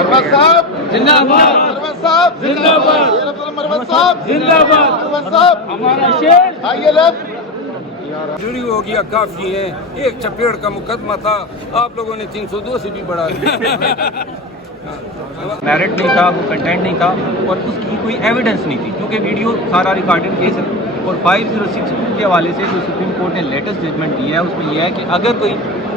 مروت صاحب زندہ باد، مروت صاحب زندہ باد، مروت صاحب زندہ باد، مروت صاحب ہمارا شیر آئیے لفظ جوری ہو گیا کافی ہے. ایک چپیڑ کا مقدمہ تھا، آپ لوگوں نے 302 سے بھی بڑھا دیا. میرٹ نہیں تھا، وہ کنٹینٹ نہیں تھا اور اس کی کوئی ایویڈنس نہیں تھی کیونکہ ویڈیو سارا ریکارڈنگ کیس ہے. اور 5062 کے حوالے سے جو سپریم کورٹ نے لیٹسٹ ججمنٹ دیا ہے اس میں یہ ہے کہ اگر کوئی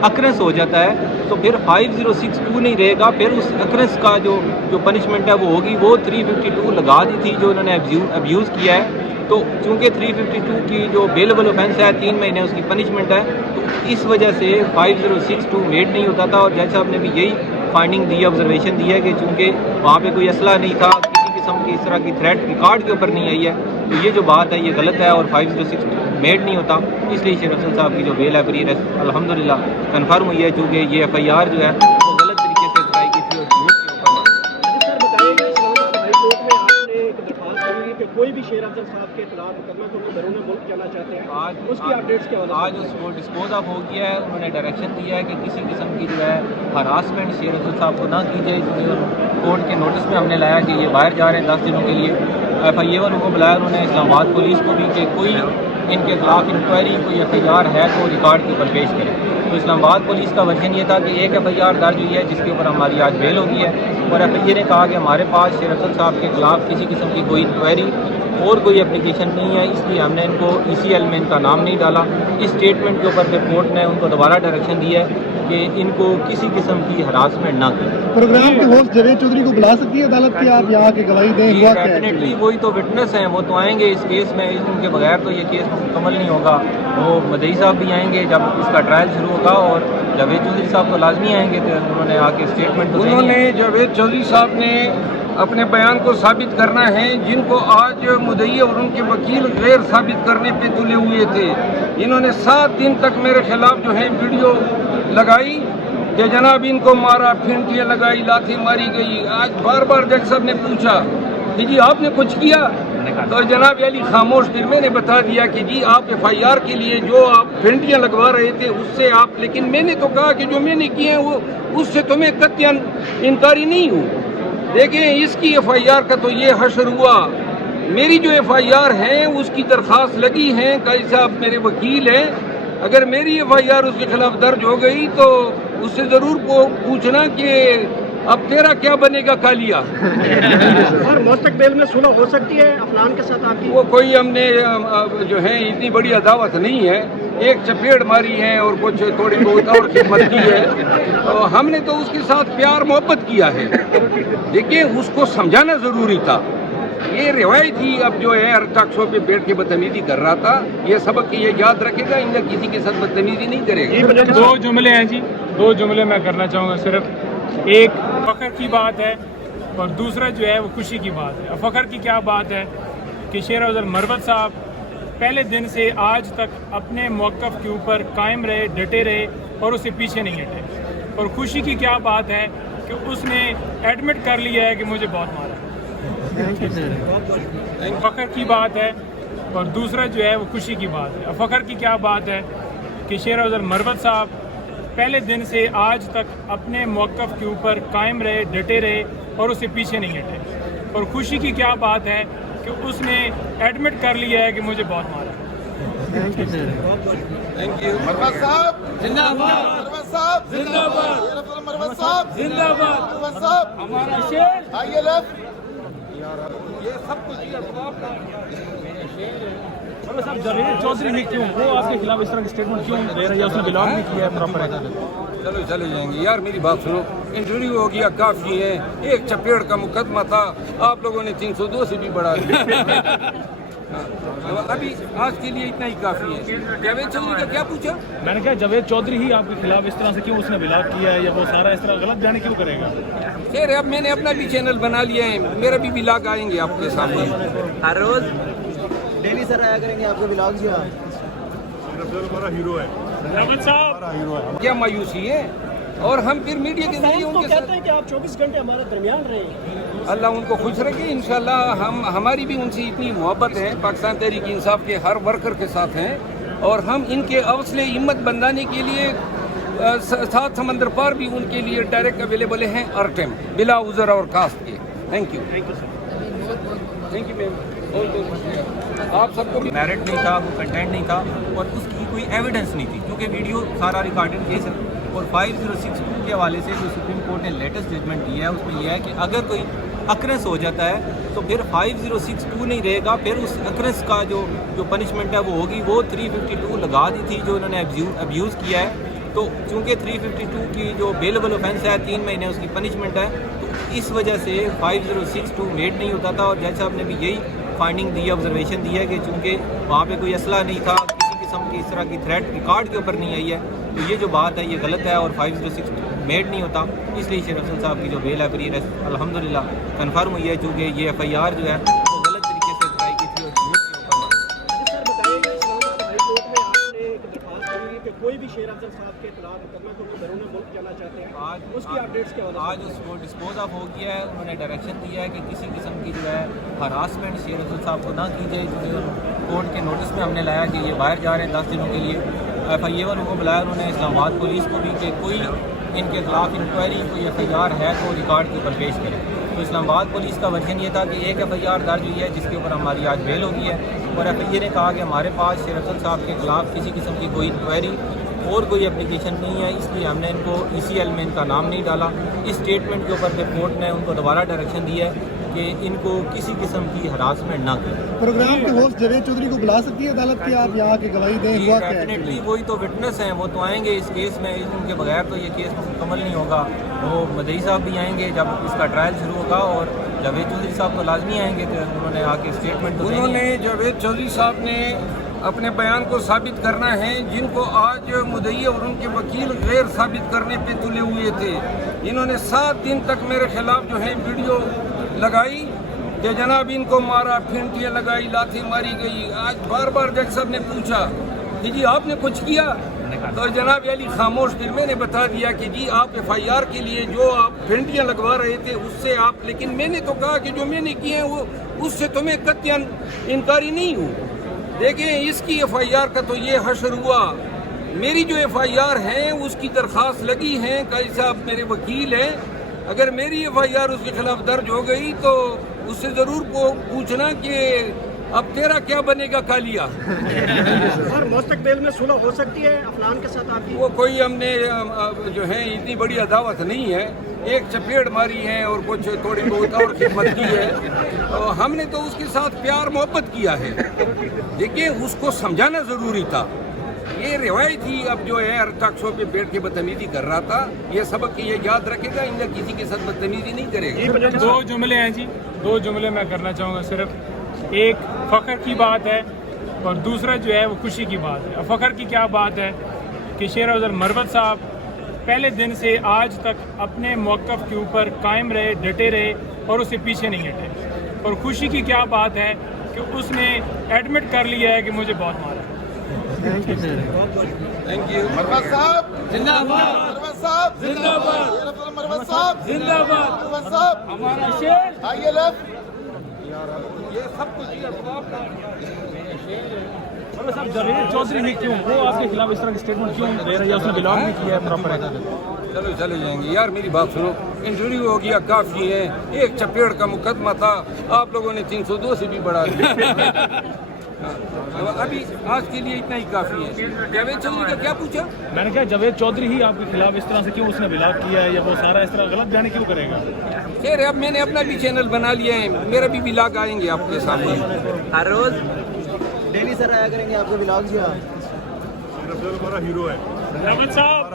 اکرنس ہو جاتا ہے تو پھر 5062 نہیں رہے گا، پھر اس اکرنس کا جو پنشمنٹ ہے وہ ہوگی. وہ 352 لگا دی تھی جو انہوں نے ابیوز کیا ہے. تو چونکہ 352 کی جو بیلیبل اوفینس ہے 3 مہینے اس کی پنشمنٹ ہے، تو اس وجہ سے 5062 میٹ نہیں ہوتا تھا. اور جج صاحب نے بھی یہی فائنڈنگ دی ہے، آبزرویشن دی ہے کہ چونکہ وہاں پہ کوئی اسلحہ نہیں تھا، کسی قسم کی اس طرح کی تھریٹ ریکارڈ کے اوپر نہیں آئی ہے، تو یہ جو بات ہے یہ غلط ہے اور 5062 میٹ نہیں ہوتا. اس لیے شیر افضل صاحب کی جو بیل ہے پھر یہ الحمدللہ کنفرم ہوئی ہے، چونکہ یہ FIR جو ہے وہ غلط طریقے سے ٹرائی کی تھی اور جھوٹ کے اوپر. سر بتائیے کہ اسلام آباد ہائی کورٹ میں آپ نے ایک درخواست کی ہے کہ کوئی بھی شیر افضل صاحب کے خلاف مقدمہ کو بیرون ملک جانا چاہتے ہیں، اس کی اپڈیٹس کیا ہونا؟ آج اس کو ڈسپوز آف ہو گیا ہے. انہوں نے ڈائریکشن دیا ہے کہ کسی قسم کی جو ہے ہراسمنٹ شیر افضل صاحب کو نہ کی جائے. کورٹ کے نوٹس میں ہم نے لایا کہ یہ باہر جا رہے ہیں 10 دنوں کے لیے. FIA والوں کو بلایا انہوں نے، اسلام آباد پولیس کو بھی، کہ کوئی ان کے خلاف انکوائری کوئی FIR ہے تو ریکارڈ کے اوپر پیش کرے. تو اسلام آباد پولیس کا ورژن یہ تھا کہ ایک FIR درج ہوئی ہے جس کے اوپر ہماری آج بیل ہو گئی ہے. اور FIA نے کہا کہ ہمارے پاس شیر افضل صاحب کے خلاف کسی قسم کی کوئی انکوائری اور کوئی اپلیکیشن نہیں ہے، اس لیے ہم نے ان کو ECL میں ان کا نام نہیں ڈالا. اس اسٹیٹمنٹ کے اوپر پھر کورٹ نے ان کو دوبارہ ڈائریکشن دی ہے کہ ان کو کسی قسم کی ہراسمنٹ نہ کی. پروگرام کے ہوسٹ جاوید چودھری کو بلا سکتی ہے عدالت کی آپ یہاں کی گواہی دیں؟ ڈیفینیٹلی وہی تو وٹنس ہیں، وہ تو آئیں گے اس کیس میں. ان کے بغیر تو یہ کیس مکمل نہیں ہوگا. وہ مدعی صاحب بھی آئیں گے جب اس کا ٹرائل شروع ہوگا، اور جاوید چودھری صاحب تو لازمی آئیں گے. تو انہوں نے آ کے اسٹیٹمنٹ انہوں نے جاوید چودھری صاحب نے اپنے بیان کو ثابت کرنا ہے، جن کو آج مدعی اور ان کے وکیل غیر ثابت کرنے پہ تلے ہوئے تھے. انہوں نے 7 دن تک میرے خلاف جو ہے ویڈیو لگائی کہ جناب ان کو مارا، پھینٹیاں لگائی، لاٹھی ماری گئی. آج بار بار جج صاحب نے پوچھا کہ جی آپ نے کچھ کیا، تو جناب علی خاموش تھے. میں نے بتا دیا کہ جی آپ FIR کے لیے جو آپ پھینٹیاں لگوا رہے تھے اس سے آپ، لیکن میں نے تو کہا کہ جو میں نے کیے ہیں وہ اس سے تمہیں قطعاً انکاری نہیں ہوں. دیکھیں اس کی FIR کا تو یہ حشر ہوا. میری جو FIR ہے اس کی درخواست لگی ہے، قاضی صاحب میرے وکیل ہیں. اگر میری FIR اس کے خلاف درج ہو گئی تو اس سے ضرور پوچھنا کہ اب تیرا کیا بنے گا کالیا. اور مستقبل میں صلح ہو سکتی ہے افنان کے ساتھ آپ کی؟ وہ کوئی ہم نے جو ہے اتنی بڑی عداوت نہیں ہے. ایک چپیڑ ماری ہے اور کچھ تھوڑی بہت اور خدمت کی ہے. ہم نے تو اس کے ساتھ پیار محبت کیا ہے. دیکھیں اس کو سمجھانا ضروری تھا. یہ روایت ہی اب جو ہے ہر ٹاک شو پہ بیٹھ کے بدتمیزی کر رہا تھا. یہ سبق یہ یاد رکھے گا، اندر کسی کے ساتھ بدتمیزی نہیں کرے گا. 2 جملے ہیں جی، 2 جملے میں کرنا چاہوں گا صرف. ایک فخر کی بات ہے اور دوسرا جو ہے وہ خوشی کی بات ہے. فخر کی کیا بات ہے کہ شیر افضل مروت صاحب پہلے دن سے آج تک اپنے موقف کے اوپر قائم رہے، ڈٹے رہے اور اسے پیچھے نہیں ہٹے. اور خوشی کی کیا بات ہے کہ اس نے ایڈمٹ کر لیا ہے کہ مجھے بہت مارا. فخر کی بات ہے اور دوسرا جو ہے وہ خوشی کی بات ہے. فخر کی کیا بات ہے کہ شیر افضل مروت صاحب پہلے دن سے آج تک اپنے موقف کے اوپر قائم رہے، ڈٹے رہے اور اسے پیچھے نہیں ہٹے. اور خوشی کی کیا بات ہے کہ اس نے ایڈمٹ کر لیا ہے کہ مجھے بہت مارا. مروت صاحب زندہ باد، مروت صاحب زندہ باد، مروت صاحب زندہ باد، مروت صاحب ہمارا شیر. آئیے لفظ صاحب جاوید چودھری بھی کیوں، وہ آپ کے خلاف اس طرح کی اسٹیٹمنٹ کیوں دے رہی ہے؟ اس نے بلانگ بھی کیا ہے پراپر. چلو چلے جائیں گے یار، میری بات سنو. انجری ہو گیا کافی ہے. ایک چپیڑ کا مقدمہ تھا، آپ لوگوں نے 302 سے بھی بڑھا دیا. ابھی آج کے لیے اتنا ہی کافی ہے. جاوید چودھری کا کیا پوچھا؟ میں نے کہا جاوید چودھری ہی آپ کے خلاف اس طرح سے کیوں، اس نے بلاگ کیا ہے یا وہ سارا اس طرح غلط بیان کیوں کرے گا؟ خیر اب میں نے اپنا بھی چینل بنا لیا ہے، میرا بھی ولاگ آئیں گے آپ کے سامنے. ہر روز ڈیلی سر آیا کریں گے آپ کے ولاگز یہاں. جاوید صاحب کیا مایوسی ہے. اور ہم پھر میڈیا کے ذریعے ان کے ساتھ، کہتے ہیں کہ آپ 24 گھنٹے ہمارے درمیان رہے. اللہ ان کو خوش رکھے. انشاءاللہ ہماری بھی ان سے اتنی محبت ہے، پاکستان تحریک انصاف کے ہر ورکر کے ساتھ ہیں، اور ہم ان کے حوصلے ہمت بندانے کے لیے سات سمندر پار بھی ان کے لیے ڈائریکٹ اویلیبل ہیں ہر ٹائم بلا عذر اور کاسٹ کے. Thank you. Thank you ma'am. آپ سب کو بھی میرٹ نہیں تھا, وہ کنٹینٹ نہیں تھا اور اس کی کوئی ایویڈنس نہیں تھی کیونکہ ویڈیو سارا ریکارڈنگ کیس ہے. اور 5062 کے حوالے سے جو سپریم کورٹ نے لیٹسٹ ججمنٹ دی ہے اس میں یہ ہے کہ اگر کوئی اکرنس ہو جاتا ہے تو پھر 5062 نہیں رہے گا, پھر اس اکرنس کا جو پنشمنٹ ہے وہ ہوگی. وہ 352 لگا دی تھی جو انہوں نے ابیوز کیا ہے. تو چونکہ 352 کی جو بیلیبل اوفینس ہے 3 مہینے اس کی پنشمنٹ ہے, تو اس وجہ سے 5062 میٹ نہیں ہوتا تھا. اور جج صاحب نے بھی یہی فائنڈنگ دی ہے, آبزرویشن دی ہے کہ چونکہ وہاں پہ کوئی اسلحہ نہیں تھا, کسی قسم کی اس طرح کی تھریٹ ریکارڈ کے اوپر نہیں آئی ہے, تو یہ جو بات ہے یہ غلط ہے اور 5062 میٹ نہیں ہوتا. اس لیے شیر افضل صاحب کی جو بیل ہے پھر یہ الحمدللہ کنفرم ہوئی ہے, چونکہ یہ FIR جو ہے وہ غلط طریقے سے ٹرائی کی تھی اور جھوٹ کے اوپر. سر بتائیے کہ اسلام آباد ہائی کورٹ میں آپ نے ایک درخواست کری ہے کہ کوئی بھی شیر افضل صاحب کے خلاف مقدمہ کو وہ بیرون ملک جانا چاہتے ہیں, اس کی اپڈیٹس کے آج اس کو ڈسپوز آف ہو گیا ہے. انہوں نے ڈائریکشن دیا ہے کہ کسی قسم کی جو ہے ہراسمنٹ شیر افضل صاحب کو نہ کی جائے. کورٹ کے نوٹس میں ہم نے لایا کہ یہ باہر جا رہے ہیں 10 دنوں کے لیے. FIA کو بلایا انہوں نے, اسلام آباد پولیس کو بھی, کہ کوئی ان کے خلاف انکوائری کوئی FIR ہے تو ریکارڈ کے اوپر پیش کرے. تو اسلام آباد پولیس کا ورژن یہ تھا کہ ایک FIR درج ہوئی ہے جس کے اوپر ہماری آج بیل ہوگی ہے, اور FIA نے کہا کہ ہمارے پاس شیر افضل صاحب کے خلاف کسی قسم کی کوئی انکوائری اور کوئی اپلیکیشن نہیں ہے, اس لیے ہم نے ان کو ECL میں ان کا نام نہیں ڈالا. اس اسٹیٹمنٹ کے اوپر پھر کورٹ نے ان کو دوبارہ ڈائریکشن دی ہے کہ ان کو کسی قسم کی ہراسمنٹ نہ کریں. پروگرام کے ہوسٹ جاوید چودھری کو بلا سکتی ہے عدالت کی آپ یہاں کے گواہی دیں؟ ہوا کیا ہے؟ ڈیفینیٹلی وہی تو وٹنس ہیں, وہ تو آئیں گے اس کیس میں. ان کے بغیر تو یہ کیس مکمل نہیں ہوگا. وہ مدعی صاحب بھی آئیں گے جب اس کا ٹرائل شروع ہوگا, اور جاوید چودھری صاحب تو لازمی آئیں گے, تو انہوں نے آ کے اسٹیٹمنٹ تو انہوں نے جاوید چودھری صاحب نے اپنے بیان کو ثابت کرنا ہے, جن کو آج مدعی اور ان کے وکیل غیر ثابت کرنے پہ تلے ہوئے تھے. انہوں نے 7 دن تک میرے خلاف جو ہے ویڈیو لگائی کہ جناب ان کو مارا, پھینٹیاں لگائی, لاٹھی ماری گئی. آج بار بار جج صاحب نے پوچھا کہ جی آپ نے کچھ کیا, تو جناب علی خاموش دل میں نے بتا دیا کہ جی آپ FIR کے لیے جو آپ پھینٹیاں لگوا رہے تھے اس سے آپ, لیکن میں نے تو کہا کہ جو میں نے کیے ہیں وہ اس سے تمہیں قطعاً انکاری نہیں ہوں. دیکھیں اس کی FIR کا تو یہ حشر ہوا, میری جو FIR ہیں اس کی درخواست لگی ہیں, قاضی صاحب میرے وکیل ہیں, اگر میری FIR اس کے خلاف درج ہو گئی تو اس سے ضرور پوچھنا کہ اب تیرا کیا بنے گا کالیا. سر مستقبل میں صلح ہو سکتی ہے افلان کے ساتھ آپ کی؟ وہ کوئی ہم نے جو ہے اتنی بڑی عداوت نہیں ہے, ایک چپیڑ ماری ہے اور کچھ تھوڑی بہت اور خدمت کی ہے. ہم نے تو اس کے ساتھ پیار محبت کیا ہے. دیکھیں اس کو سمجھانا ضروری تھا. یہ روایت تھی, اب جو ہے ہر ٹاک شو پہ بیٹھ کے بدتمیزی کر رہا تھا. یہ سبق یہ یاد رکھے گا, ان کسی کے ساتھ بدتمیزی نہیں کرے گا. 2 جملے ہیں جی, 2 جملے میں کرنا چاہوں گا. صرف ایک فخر کی بات ہے اور دوسرا جو ہے وہ خوشی کی بات ہے. فخر کی کیا بات ہے کہ شیر افضل مروت صاحب پہلے دن سے آج تک اپنے موقف کے اوپر قائم رہے, ڈٹے رہے اور اس سے پیچھے نہیں ہٹے. اور خوشی کی کیا بات ہے کہ اس نے ایڈمٹ کر لیا ہے کہ مجھے بہت مارا. Thank you. مروت صاحب زندہ باد, مروت صاحب زندہ باد, مروت صاحب زندہ باد. مروت صاحب ہمارا شیر آئیے لیفٹ. یہ سب کچھ صاحب جاوید چودھری بھی کیوں, وہ آپ کے خلاف اس طرح کی اسٹیٹمنٹ کیوں دے رہے ہیں؟ اس نے بلانگ بھی کیا ہے پراپر. چلو چلے جائیں گے یار, میری بات سنو. انٹرویو ہو گیا کافی ہے, ایک چپیڑ کا مقدمہ تھا, آپ لوگوں نے 302 سے بھی بڑھا دیا. ابھی آج کے لیے اتنا ہی کافی ہے. جاوید چودھری کا کیا پوچھا؟ میں نے کہا جاوید چودھری ہی آپ کے خلاف اس طرح سے کیوں اس نے بلاگ کیا ہے, یا وہ سارا اس طرح غلط بیان کیوں کرے گا؟ خیر اب میں نے اپنا بھی چینل بنا لیا ہے, میرا بھی ولاگ آئیں گے آپ کے سامنے ہر روز ڈیلی سر آیا کریں گے آپ کے ولاگز. مروت صاحب